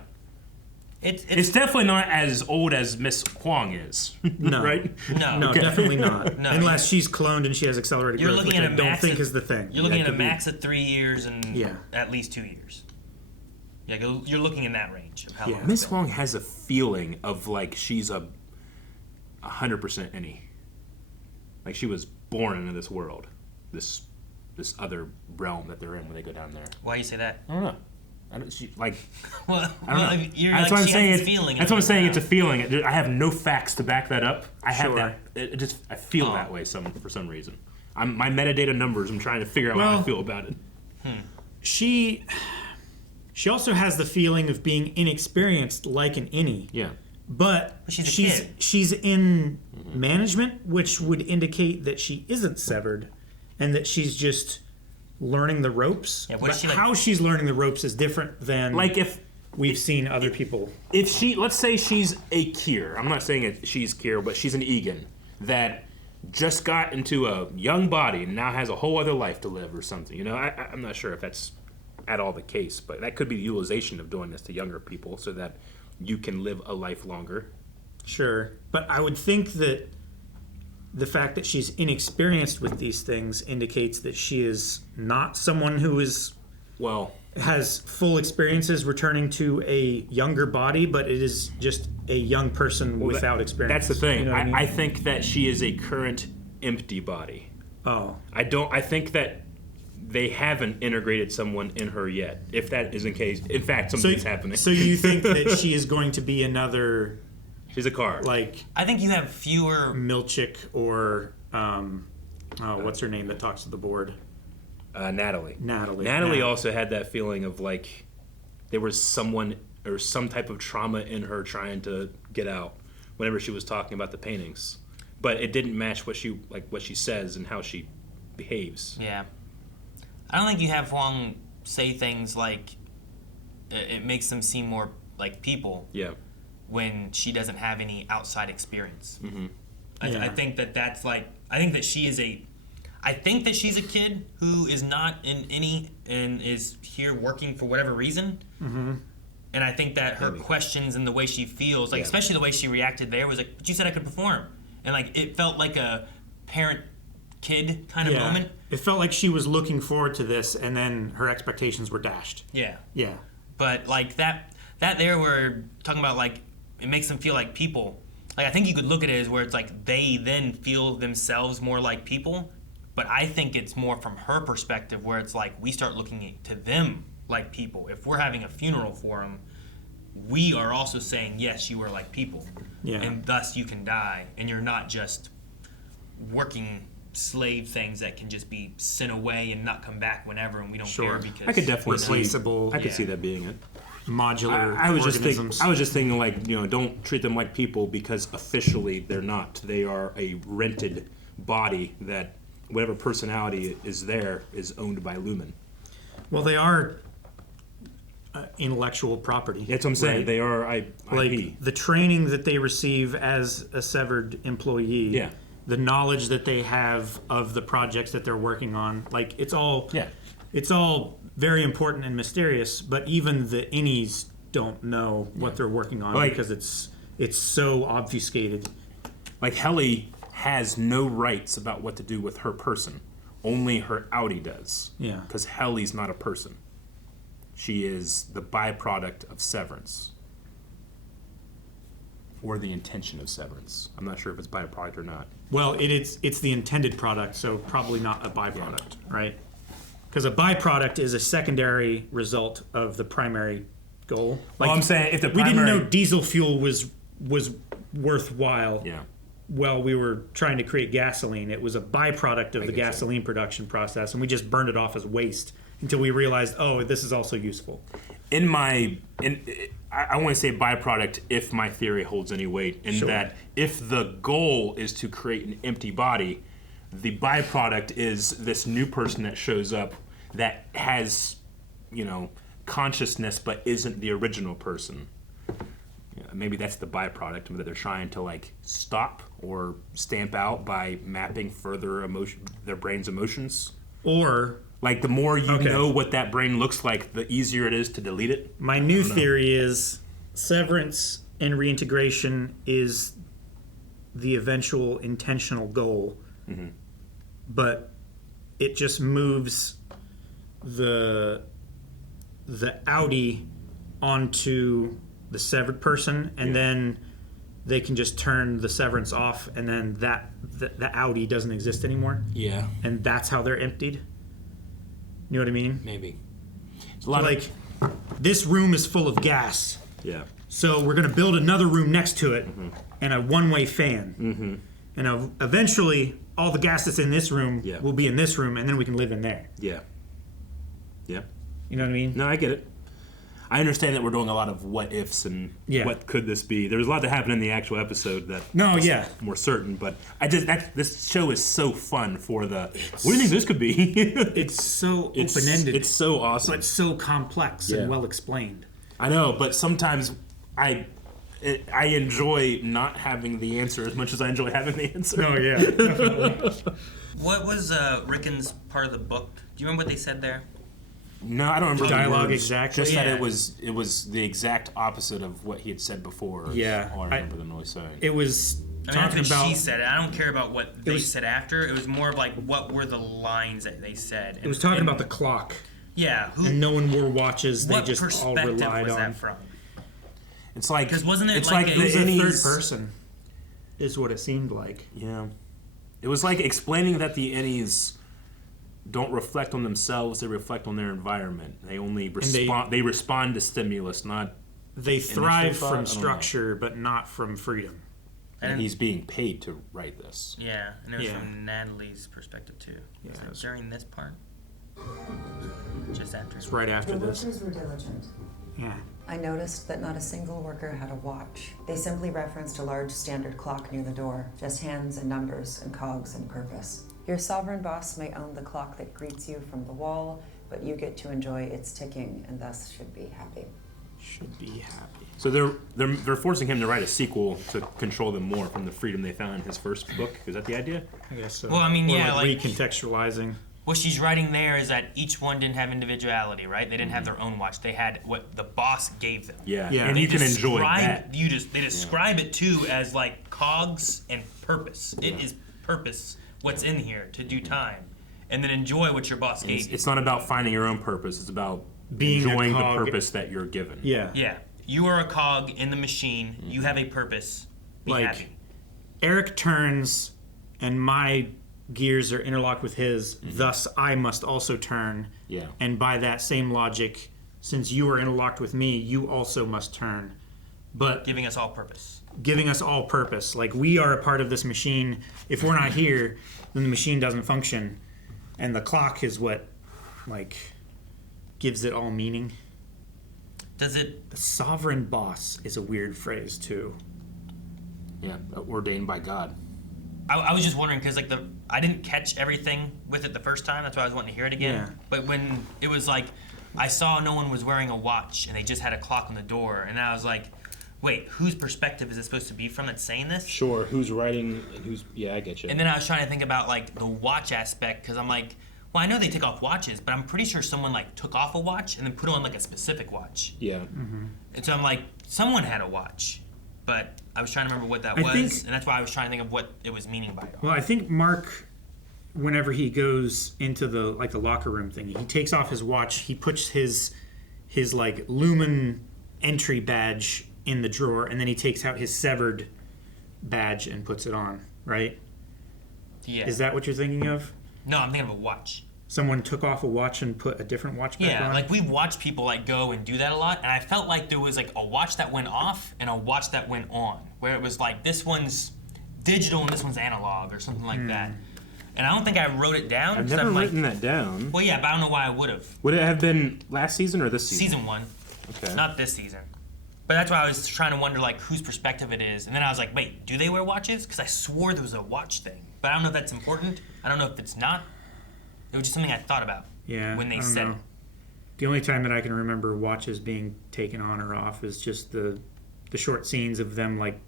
It's definitely not as old as Miss Huang is. No. Right? No, Okay. definitely not. No, Unless she's cloned and she has accelerated You're growth, looking which at I a don't max think of- is the thing. You're looking That at a could be- max of 3 years and Yeah. at least 2 years. Yeah, you're looking in that range of how long. Miss it's been. Huang has a feeling of like she's 100% Innie. Like she was born into this world, this other realm that they're in when they go down there. Why do you say that? I don't know. She like. Well, I don't know. you're That's like, what I'm she saying. has this feeling. That's what I'm saying. It's a feeling. I have no facts to back that up. I have Sure. that. I feel that way for some reason. My metadata numbers. I'm trying to figure out how I Well- feel about it. She also has the feeling of being inexperienced like an Innie. Yeah. But she's a kid. she's in management, which would indicate that she isn't severed and that she's just learning the ropes. Yeah, what is But she like- how she's learning the ropes is different than Like if we've seen other people. if she, let's say she's a Kier. I'm not saying she's Kier, but she's an Egan that just got into a young body and now has a whole other life to live or something. You know, I'm not sure if that's at all the case, but that could be the utilization of doing this to younger people so that you can live a life longer. Sure. But I would think that the fact that she's inexperienced with these things indicates that she is not someone who is Well, has full experiences returning to a younger body, but it is just a young person without experience. That's the thing. You know what I mean? I think that she is a current empty body. Oh. I think that they haven't integrated someone in her yet. If that is in case, in fact, something is happening. So you think that she is going to be another? She's a card. Like I think you have fewer Milchick or what's her name that talks to the board? Natalie. Natalie also had that feeling of like there was someone or some type of trauma in her trying to get out whenever she was talking about the paintings, but it didn't match what she says and how she behaves. Yeah. I don't think you have Huang say things like it makes them seem more like people. Yeah. When she doesn't have any outside experience. Mm-hmm. I think that's like I think that she's a kid who is not in any and is here working for whatever reason. Mm-hmm. And I think that her questions and the way she feels, like especially the way she reacted there, was like, "But you said I could perform," and like it felt like a parent-kid kind of moment. It felt like she was looking forward to this, and then her expectations were dashed. Yeah. Yeah. But like that there, we're talking about like it makes them feel like people. Like I think you could look at it as where it's like they then feel themselves more like people. But I think it's more from her perspective where it's like we start looking to them like people. If we're having a funeral for them, we are also saying, yes, you are like people. Yeah. And thus you can die. And you're not just working slave things that can just be sent away and not come back whenever and we don't care because... I could definitely replaceable. I could see that being it. Modular I was organisms. just thinking like, don't treat them like people because officially they're not. They are a rented body that whatever personality is there is owned by Lumen. Well, they are intellectual property. That's what I'm saying. Right? They are IP. Like the training that they receive as a severed employee. Yeah. The knowledge that they have of the projects that they're working on. Like it's all very important and mysterious, but even the Innies don't know what they're working on because it's so obfuscated. Like Helly has no rights about what to do with her person. Only her Audi does. Yeah. Because Helly's not a person. She is the byproduct of Severance. Or the intention of Severance. I'm not sure if it's byproduct or not. Well, it's the intended product, so probably not a byproduct, right? Because a byproduct is a secondary result of the primary goal. Like, I'm saying if the we didn't know diesel fuel was worthwhile. Yeah. Well, we were trying to create gasoline. It was a byproduct of the gasoline production process, and we just burned it off as waste until we realized, oh, this is also useful. I want to say byproduct if my theory holds any weight, in that if the goal is to create an empty body, the byproduct is this new person that shows up that has, consciousness but isn't the original person. Maybe that's the byproduct that they're trying to stop or stamp out by mapping further their brain's emotions. Or the more you know what that brain looks like, the easier it is to delete it. My new theory is severance and reintegration is the eventual intentional goal, but it just moves the Audi onto the severed person, and then they can just turn the severance off, and then the Audi doesn't exist anymore. Yeah. And that's how they're emptied. You know what I mean? Maybe. It's a lot this room is full of gas. Yeah. So we're going to build another room next to it and a one-way fan. And eventually, all the gas that's in this room will be in this room, and then we can live in there. Yeah. Yeah. You know what I mean? No, I get it. I understand that we're doing a lot of what ifs and what could this be. There's a lot that happened in the actual episode that more certain, but this show is so fun for what do you think this could be? It's so open-ended. It's so awesome. But so complex and well explained. I know, but sometimes I enjoy not having the answer as much as I enjoy having the answer. Oh yeah, definitely. What was Rickon's part of the book? Do you remember what they said there? No, I don't remember the dialogue words. exactly. Just that it was the exact opposite of what he had said before. Yeah, all I remember them really saying. It was talking about. She said it. I don't care about what they said after. It was more of what were the lines that they said. It was talking about the clock. Yeah. And no one wore watches. They What just all perspective relied was on. that from? It's like, Because wasn't it it's like It was a Innies- third person, is what it seemed like. Yeah. It was like explaining that the Innies don't reflect on themselves, they reflect on their environment. They only respond they respond to stimulus, not They thrive initial thought? I from don't know. structure, but not from freedom. And he's being paid to write this. Yeah, and it was Yeah. from Natalie's perspective too. Yeah, Was it it was- during this part? Just after. It's right after The this. workers were diligent. Yeah. I noticed that not a single worker had a watch. They simply referenced a large standard clock near the door, just hands and numbers and cogs and purpose. Your sovereign boss may own the clock that greets you from the wall, but you get to enjoy its ticking and thus should be happy. Should be happy. So they're forcing him to write a sequel to control them more from the freedom they found in his first book. Is that the idea? I guess so. Well, I mean, Or yeah, like recontextualizing. what she's writing there is that each one didn't have individuality, right? They didn't have their own watch. They had what the boss gave them. Yeah. Yeah. And They you can enjoy describe- that. They describe it too as like cogs and purpose. It is purpose. What's in here to do time, and then enjoy what your boss gave you. It's not about finding your own purpose. It's about Being a enjoying the cog. purpose that you're given. Yeah. Yeah, you are a cog in the machine. You have a purpose. Be Like, happy. Eric turns, and my gears are interlocked with his, thus I must also turn. Yeah. And by that same logic, since you are interlocked with me, you also must turn. But Giving us all purpose. giving us all purpose. Like, we are a part of this machine. If we're not here, then the machine doesn't function. And the clock is what, like, gives it all meaning. Does it? The sovereign boss is a weird phrase, too. Yeah. Ordained by God. I was just wondering because like I didn't catch everything with it the first time. That's why I was wanting to hear it again. Yeah. But when it was like I saw no one was wearing a watch and they just had a clock on the door, and I was like, wait, whose perspective is it supposed to be from that's saying this? Sure. Who's writing and who's... Yeah, I get you. And then I was trying to think about like the watch aspect because I'm like, well, I know they take off watches, but I'm pretty sure someone like took off a watch and then put on like a specific watch. Yeah. And so I'm like, someone had a watch, but I was trying to remember what that I was, think- and that's why I was trying to think of what it was meaning by it. Well, I think Mark, whenever he goes into the locker room thing, he takes off his watch. He puts his like Lumen entry badge in the drawer, and then he takes out his severed badge and puts it on. Right? Yeah. Is that what you're thinking of? No, I'm thinking of a watch. Someone took off a watch and put a different watch back Yeah, on? like we watch people like go and do that a lot, and I felt like there was like a watch that went off and a watch that went on, where it was like this one's digital and this one's analog or something like that. And I don't think I wrote it down. I've 'cause never I'm like, written that down. well, yeah, but I don't know why I would have. Would it have been last season or this season? Season 1, Okay. not this season. But that's why I was trying to wonder like whose perspective it is, and then I was like, wait, do they wear watches? Because I swore there was a watch thing, but I don't know if that's important. I don't know if it's not. It was just something I thought about. Yeah, when they I don't said know. it. The only time that I can remember watches being taken on or off is just the short scenes of them like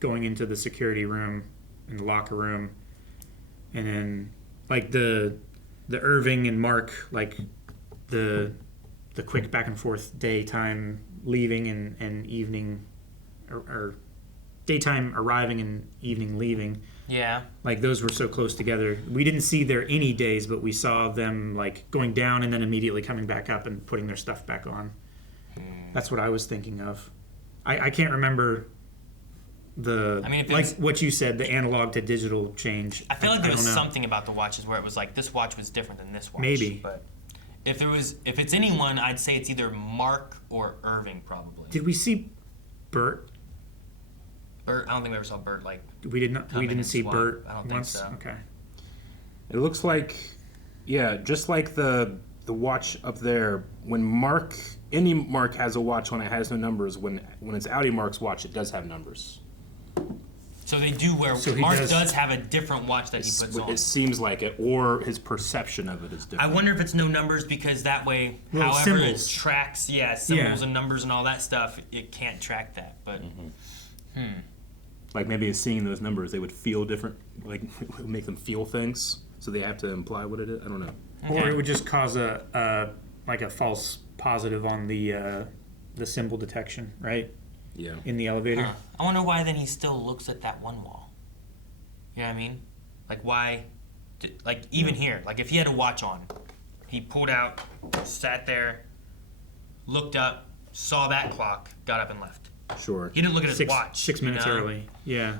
going into the security room and the locker room, and then like the Irving and Mark, like the quick back and forth daytime leaving and evening or daytime arriving and evening leaving. Yeah. Like those were so close together. We didn't see their any days, but we saw them like going down and then immediately coming back up and putting their stuff back on. That's what I was thinking of. I can't remember the I mean, if it like was- what you said, the analog to digital change. I feel like there was don't know. something about the watches where it was like this watch was different than this watch. Maybe. But if it's anyone, I'd say it's either Mark or Irving probably. Did we see Bert? Bert, I don't think we ever saw Bert like. We did not. come We in didn't and see swap. Bert I don't think once. so. Okay. It looks like, yeah, just like the watch up there. When any Mark has a watch on, it has no numbers. When it's Audi Mark's watch, it does have numbers. So they do wear. So he Mark does- does have a different watch that he puts on. It seems like it, or his perception of it is different. I wonder if it's no numbers because that way, Little however symbols. it tracks, symbols Yeah. and numbers and all that stuff, it can't track that. But Like maybe seeing those numbers, they would feel different. Like it would make them feel things, so they have to imply what it is. I don't know. Or it would just cause a false positive on the symbol detection, right? Yeah. In the elevator. I wonder why then he still looks at that one wall. You know what I mean? Like why? Like even here, like if he had a watch on, He pulled out, sat there, looked up, saw that clock, got up and left. Sure. He didn't look at his watch. 6 minutes early. Yeah.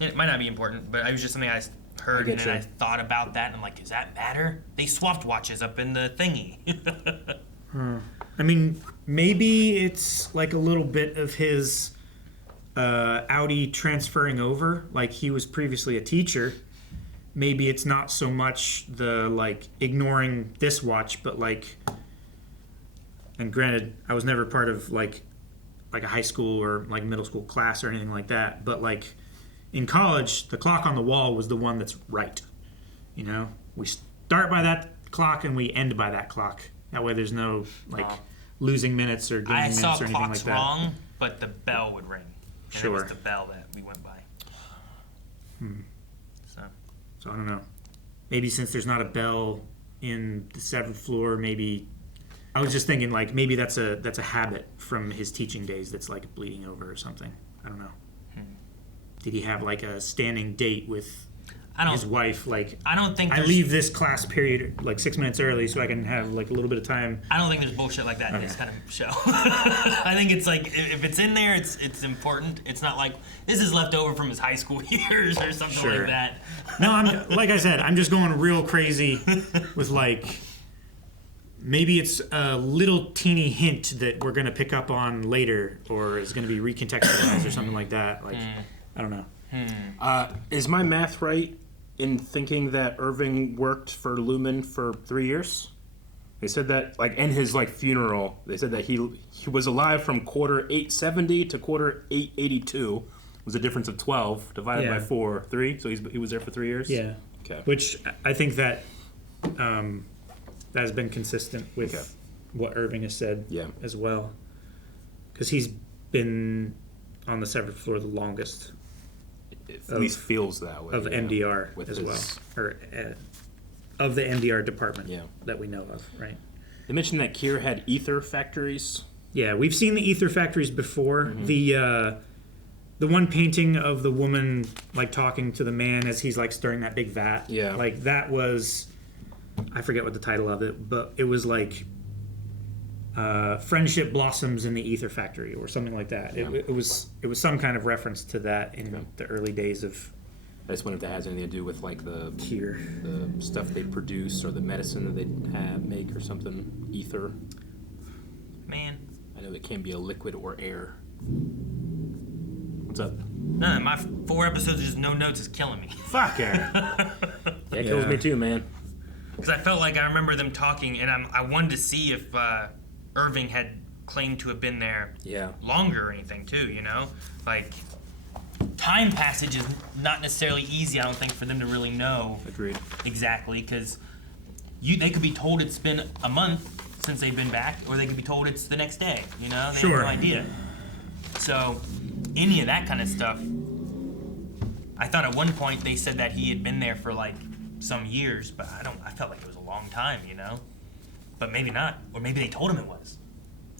It might not be important, but it was just something I heard, and then I thought about that, and I'm like, does that matter? They swapped watches up in the thingy. I mean, maybe it's like a little bit of his Audi transferring over. Like he was previously a teacher. Maybe it's not so much the like ignoring this watch, but like, and granted, I was never part of like a high school or like middle school class or anything like that. But like in college, the clock on the wall was the one that's right. You know, we start by that clock and we end by that clock. That way, there's no like losing minutes or gaining minutes or anything like that. I saw clocks wrong, but the bell would ring. And Sure. it was the bell that we went by. So I don't know. Maybe since there's not a bell in the 7th floor, maybe I was just thinking like maybe that's a habit from his teaching days that's like bleeding over or something. I don't know. Did he have like a standing date with his wife? Like I don't think I leave this class period like 6 minutes early so I can have like a little bit of time. I don't think there's bullshit like that in this kind of show. I think it's like if it's in there, it's important. It's not like this is left over from his high school years or something like that. No, I'm like I said, I'm just going real crazy with like maybe it's a little teeny hint that we're gonna pick up on later, or is gonna be recontextualized or something like that. Like I don't know. Is my math right in thinking that Irving worked for Lumen for 3 years? They said that, like, in his, like, funeral, they said that he was alive from quarter 870 to quarter 882. It was a difference of 12 divided by 4, 3. So he was there for 3 years? Yeah. Okay. Which I think that that has been consistent with what Irving has said as well. Because he's been on the 7th floor the longest. At least feels that way. Of MDR with as his... well. Or of the MDR department that we know of, right? They mentioned that Kier had ether factories. Yeah, we've seen the ether factories before. The one painting of the woman like talking to the man as he's like stirring that big vat. Yeah. Like that was, I forget what the title of it, but it was like Friendship Blossoms in the Ether Factory or something like that. Yeah. It was some kind of reference to that in the early days of. I just wonder if that has anything to do with like the stuff they produce or the medicine that they make or something. Ether. Man. I know it can be a liquid or air. What's up? No, my 4 episodes of just no notes is killing me. Fuck Aaron. That kills me too, man. Because I felt like I remember them talking, and I wanted to see if Irving had claimed to have been there longer or anything too. You know, like time passage is not necessarily easy. I don't think for them to really know. Agreed. Exactly, because they could be told it's been a month since they've been back, or they could be told it's the next day. You know, they have no idea. So any of that kind of stuff. I thought at one point they said that he had been there for like some years, but I felt like it was a long time, you know? But maybe not. Or maybe they told him it was.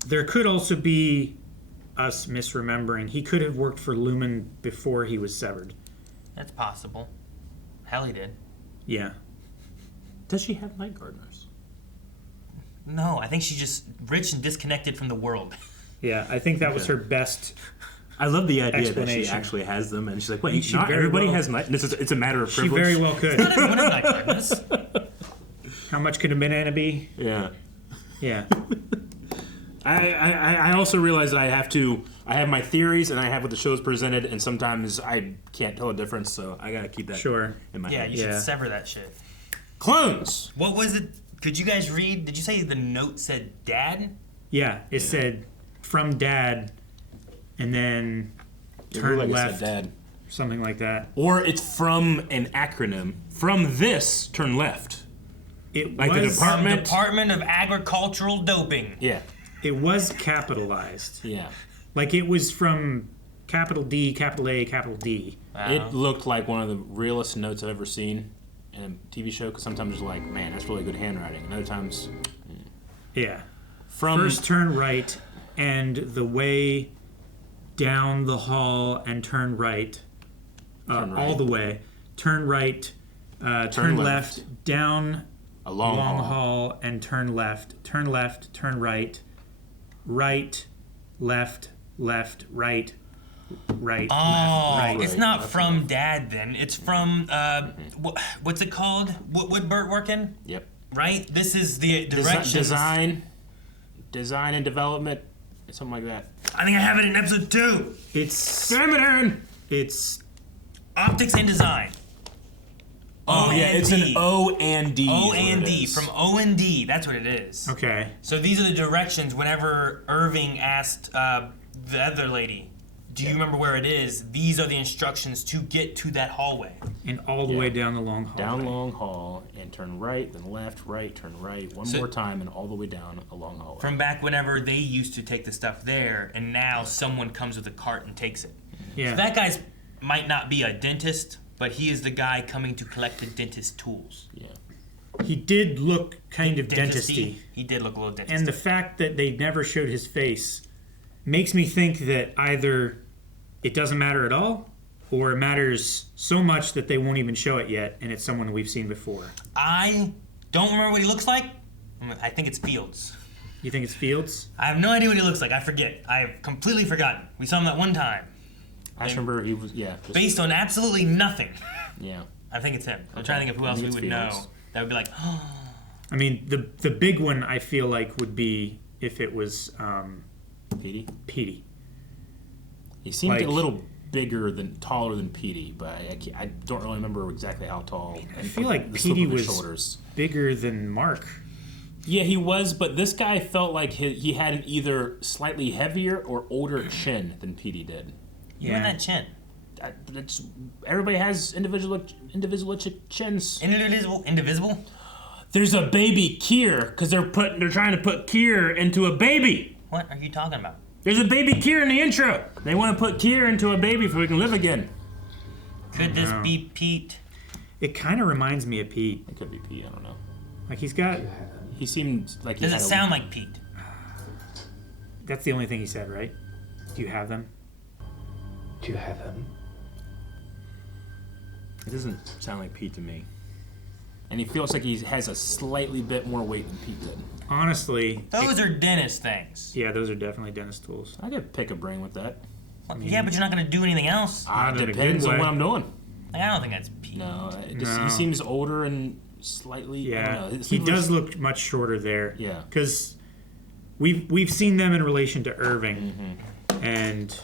There could also be us misremembering. He could have worked for Lumen before he was severed. That's possible. Hell, he did. Yeah. Does she have night gardeners? No, I think she's just rich and disconnected from the world. Yeah, I think that was her best. I love the idea that she actually has them, and she's like, "Wait, not everybody has night." It's a matter of privilege. She very well could. Not everyone has night gardeners. How much could a banana be? Yeah. Yeah. I also realize that I have my theories and I have what the show's presented, and sometimes I can't tell a difference, so I gotta keep that in my head. You should sever that shit. Clones! What was it? Could you guys read? Did you say the note said dad? Yeah, it said from dad, and then turn like left. It said dad. Something like that. Or it's from an acronym. From this, turn left. It like was the Department of Agricultural Doping. Yeah. It was capitalized. Yeah. Like it was from capital D, capital A, capital D. Wow. It looked like one of the realest notes I've ever seen in a TV show, because sometimes you're like, man, that's really good handwriting. And other times... Yeah. First turn right, and the way down the hall and turn right. All the way. Turn right, turn left, down A long hall and turn left, turn right, right, left, right, right, Oh, left, right. it's not from Dad then. It's from what's it called? What would Bert work in? Yep. Right. This is the directions. Design and development, something like that. I think I have it in episode 2. It's It's optics and design. Oh yeah, it's an O and D. O and D, from O and D. That's what it is. Okay. So these are the directions. Whenever Irving asked the other lady, "Do you remember where it is?" These are the instructions to get to that hallway. And all the way down the long hall. Down long hall and turn right, then left, right, turn right, one more time, and all the way down a long hallway. From back whenever they used to take the stuff there, and now someone comes with a cart and takes it. Yeah. So that guy's might not be a dentist, but he is the guy coming to collect the dentist tools. Yeah. He did look kind of dentisty. He did look a little dentisty. And the fact that they never showed his face makes me think that either it doesn't matter at all, or it matters so much that they won't even show it yet, and it's someone we've seen before. I don't remember what he looks like. I think it's Fields. You think it's Fields? I have no idea what he looks like. I forget. I've completely forgotten. We saw him that one time. I just remember he was, Based on absolutely nothing. Yeah. I think it's him. I'm trying to think of who else we would know. That would be like, I mean, the big one I feel like would be if it was Petey. He seemed Like- a little taller than Petey, but I don't really remember exactly how tall. I feel like Petey was bigger than Mark. Yeah, he was, but this guy felt like he had an either slightly heavier or older chin than Petey did. you and that chin. Everybody has individual chins. Indivisible? There's a baby Kier because they're trying to put Kier into a baby. What are you talking about? There's a baby Kier in the intro. They want to put Kier into a baby so he can live again. Could this be Pete? It kind of reminds me of Pete. It could be Pete. I don't know. Like he seemed like. Does it sound like Pete? That's the only thing he said, right? Do you have them? Do you have them? It doesn't sound like Pete to me. And he feels like he has a slightly bit more weight than Pete did. Honestly. Those are dentist things. Yeah, those are definitely dentist tools. I could pick a brain with that. Well, yeah, but you're not going to do anything else. It depends on what I'm doing. Like, I don't think that's Pete. No, he seems older and slightly. Yeah, I don't know. he does look much shorter there. Yeah. Because we've seen them in relation to Irving, and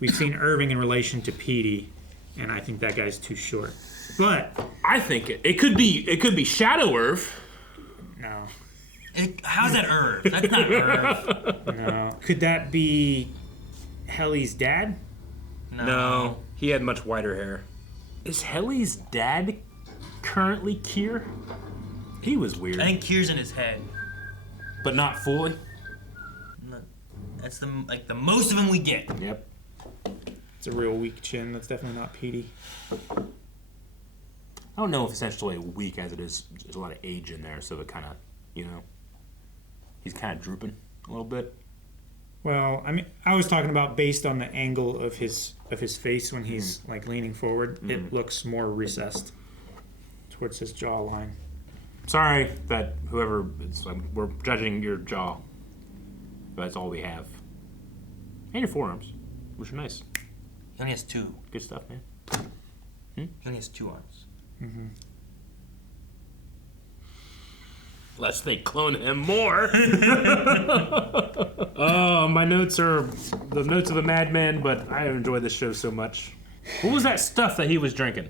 we've seen Irving in relation to Petey, and I think that guy's too short. But I think it could be Shadow Irv. No. How's that Irv? That's not Irv. No. Could that be Helly's dad? No, he had much whiter hair. Is Helly's dad currently Kier? He was weird. I think Kier's in his head. But not fully? That's the most of him we get. Yep. It's a real weak chin. That's definitely not Petey. I don't know if it's actually weak as it is. There's a lot of age in there, so it kind of, he's kind of drooping a little bit. Well, I mean, I was talking about based on the angle of his face when he's like leaning forward. It looks more recessed towards his jawline. Sorry that we're judging your jaw, but that's all we have. And your forearms, which are nice. He only has 2. Good stuff, man. He only has 2 arms. Mm-hmm. Lest they clone him more. Oh, my notes are the notes of a madman, but I enjoy this show so much. What was that stuff that he was drinking?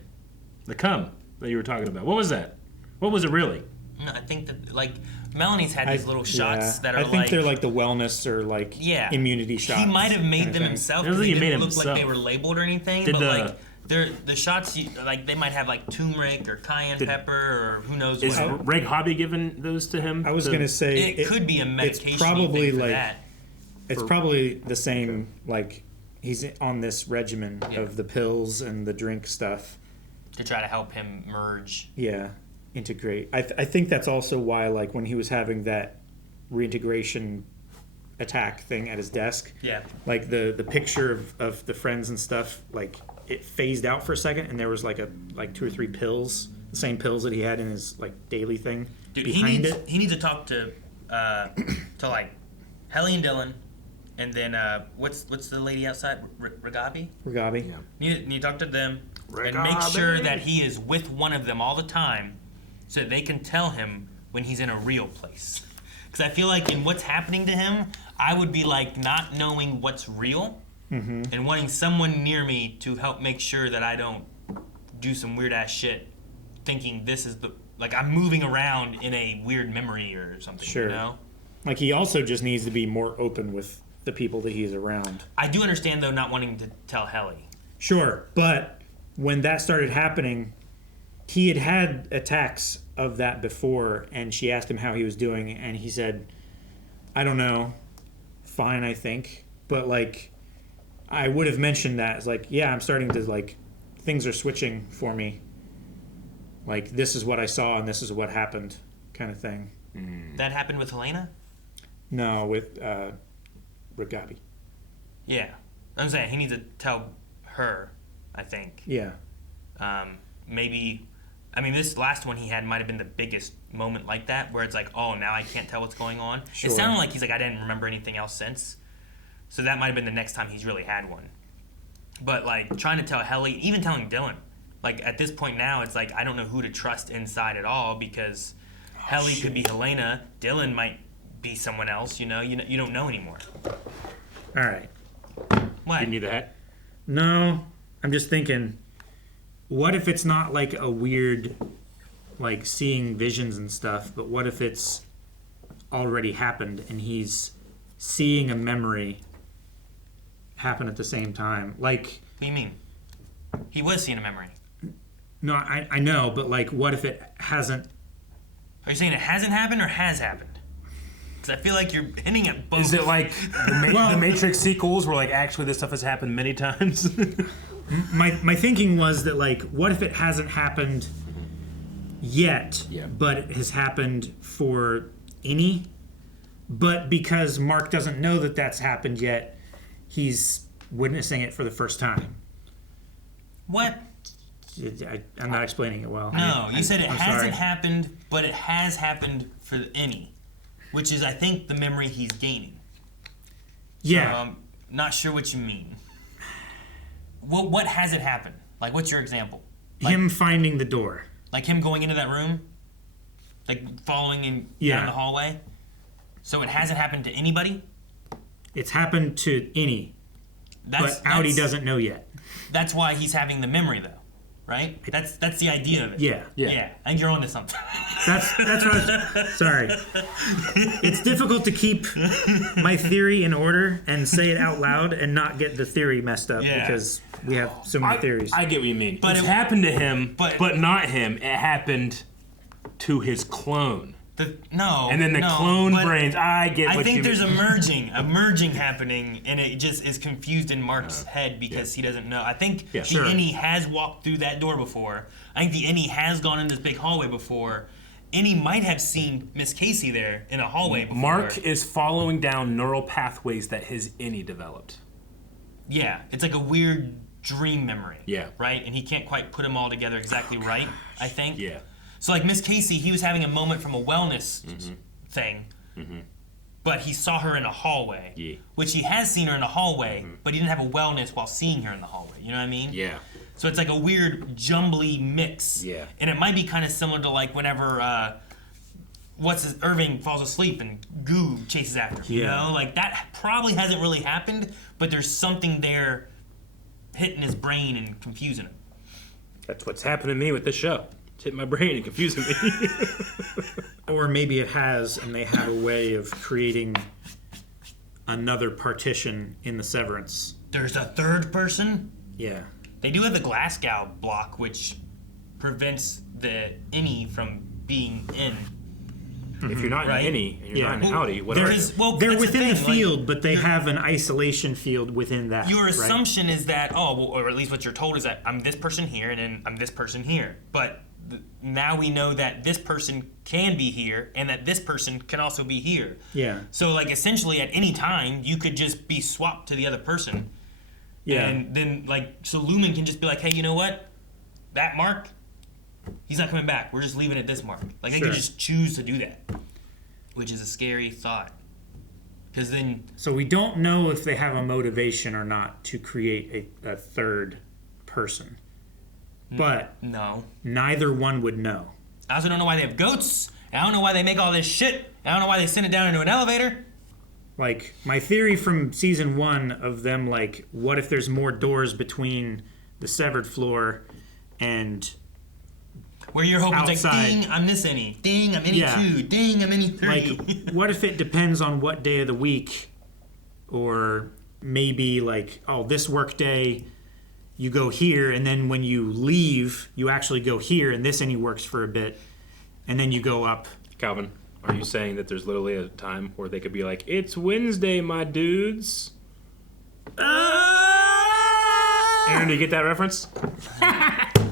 The cum that you were talking about. What was that? What was it really? No, I think that Melanie's had these little shots that are I think they're like the wellness or like immunity shots. He might have made them himself. They didn't look like they were labeled or anything. But the shots, they might have like turmeric or cayenne pepper or who knows what. Is Reg Hobby giving those to him? I was going to say it could be a medication. It's probably thing for like that. It's probably the same. Like he's on this regimen of the pills and the drink stuff to try to help him merge. Yeah, integrate. I think that's also why like when he was having that reintegration attack thing at his desk. Yeah. Like the picture of the friends and stuff like. It phased out for a second, and there was like 2 or 3 pills, the same pills that he had in his like daily thing, Dude, behind it. he needs to talk to like Helly and Dylan, and then what's the lady outside? Ragabi? Ragabi. Yeah. Need to talk to them and make sure that he is with one of them all the time, so that they can tell him when he's in a real place. Because I feel like in what's happening to him, I would be like not knowing what's real and wanting someone near me to help make sure that I don't do some weird ass shit, thinking this is like I'm moving around in a weird memory or something. Sure. You know? Like he also just needs to be more open with the people that he's around. I do understand though not wanting to tell Helly. Sure, but when that started happening, he had attacks of that before, and she asked him how he was doing, and he said, I don't know, fine, I think. But, like, I would have mentioned that. It's like, yeah, I'm starting to, like, things are switching for me. Like, this is what I saw, and this is what happened, kind of thing. That happened with Helena? No, with Ragabi. Yeah. I'm saying he needs to tell her, I think. Yeah. Maybe, I mean, this last one he had might have been the biggest moment like that, where it's like, oh, now I can't tell what's going on. Sure. It sounded like he's like, I didn't remember anything else since. So that might have been the next time he's really had one. But, like, trying to tell Helly, even telling Dylan, like, at this point now, it's like, I don't know who to trust inside at all, because Helly could be Helena, Dylan might be someone else, you know? You don't know anymore. All right. What? You need that? No, I'm just thinking, what if it's not like a weird, like seeing visions and stuff, but what if it's already happened and he's seeing a memory happen at the same time? Like, What do you mean? He was seeing a memory. no, I know, but like, what if it hasn't? Are you saying it hasn't happened or has happened? Because I feel like you're hinting at both. Is it like the Matrix sequels where like actually this stuff has happened many times? My thinking was that like, what if it hasn't happened yet, but it has happened for Innie, but because Mark doesn't know that that's happened yet, he's witnessing it for the first time. What? I'm not explaining it well. No, you said it I'm hasn't sorry. happened, but it has happened for the Innie, which is, I think, the memory he's gaining. Yeah. So I'm not sure what you mean. What hasn't happened? Like, what's your example? Like, Him finding the door. Like him going into that room? Like following in down the hallway? So it hasn't happened to anybody? It's happened to Innie, but Audi doesn't know yet. That's why he's having the memory, though, right? That's the idea of it. Yeah. I think you're onto something. That's what I was, sorry. It's difficult to keep my theory in order and say it out loud and not get the theory messed up because we have so many theories. I get what you mean. But It's it happened to him, but not him. It happened to his clone. And then the clone brains. I get what you mean. I think there's a merging happening, and it just is confused in Mark's head because he doesn't know. I think the Innie has walked through that door before. I think the Innie has gone in this big hallway before. Innie might have seen Miss Casey there in a hallway before. Mark is following down neural pathways that his Innie developed. Yeah, it's like a weird dream memory. Yeah. Right? And he can't quite put them all together exactly right, I think. Yeah. So like Miss Casey, he was having a moment from a wellness thing, but he saw her in a hallway, which he has seen her in a hallway, but he didn't have a wellness while seeing her in the hallway. You know what I mean? Yeah. So it's like a weird jumbly mix. Yeah. And it might be kind of similar to like whenever Irving falls asleep and goo chases after him. You know? Like that probably hasn't really happened, but there's something there hitting his brain and confusing him. That's what's happened to me with this show. It's hitting my brain and confusing me. Or maybe it has, and they have a way of creating another partition in the Severance. There's a third person? Yeah. They do have the Glasgow block, which prevents the Innie from being in. If you're not Right? in Innie and you're not in Audi, what They're, are well, they're that's the within the thing, like, field, but they have an isolation field within that. Your right? assumption is that, or at least what you're told is that I'm this person here and then I'm this person here. But now we know that this person can be here and that this person can also be here. Yeah. So, like, essentially at any time, you could just be swapped to the other person. Yeah. And then, like, so Lumen can just be like, hey, you know what? That Mark, He's not coming back. We're just leaving it this mark. Like they Sure. could just choose to do that, which is a scary thought. Because then, So we don't know if they have a motivation or not to create a third person. But no. neither one would know. I also don't know why they have goats. And I don't know why they make all this shit. And I don't know why they send it down into an elevator. Like, my theory from season 1 of them, like, what if there's more doors between the severed floor and Where you're hoping it's like, outside. ding, I'm this any. Ding, I'm any Yeah. 2. Ding, I'm any 3. Like, what if it depends on what day of the week? Or maybe, like, oh, this work day, you go here, and then when you leave, you actually go here, and this any works for a bit, and then you go up. Calvin, are you saying that there's literally a time where they could be like, it's Wednesday, my dudes? Aaron, do you get that reference?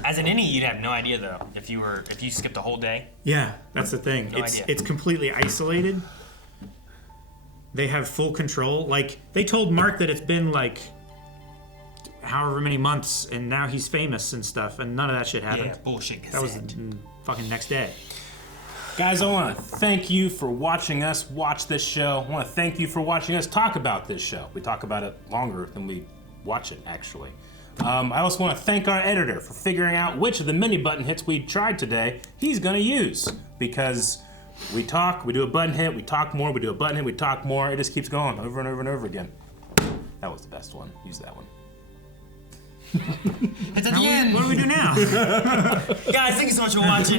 As an innie, you'd have no idea though if you skipped a whole day. Yeah, that's the thing. No idea. It's completely isolated. They have full control. Like, they told Mark that it's been, like, however many months, and now he's famous and stuff, and none of that shit happened. Yeah, bullshit. That was the fucking next day. Guys, I want to thank you for watching us watch this show. I want to thank you for watching us talk about this show. We talk about it longer than we watch it, actually. I also want to thank our editor for figuring out which of the many button hits we tried today he's going to use. Because we talk, we do a button hit, we talk more, we do a button hit, we talk more. It just keeps going over and over and over again. That was the best one. Use that one. It's at the end. What do we do now? Guys, thank you so much for watching.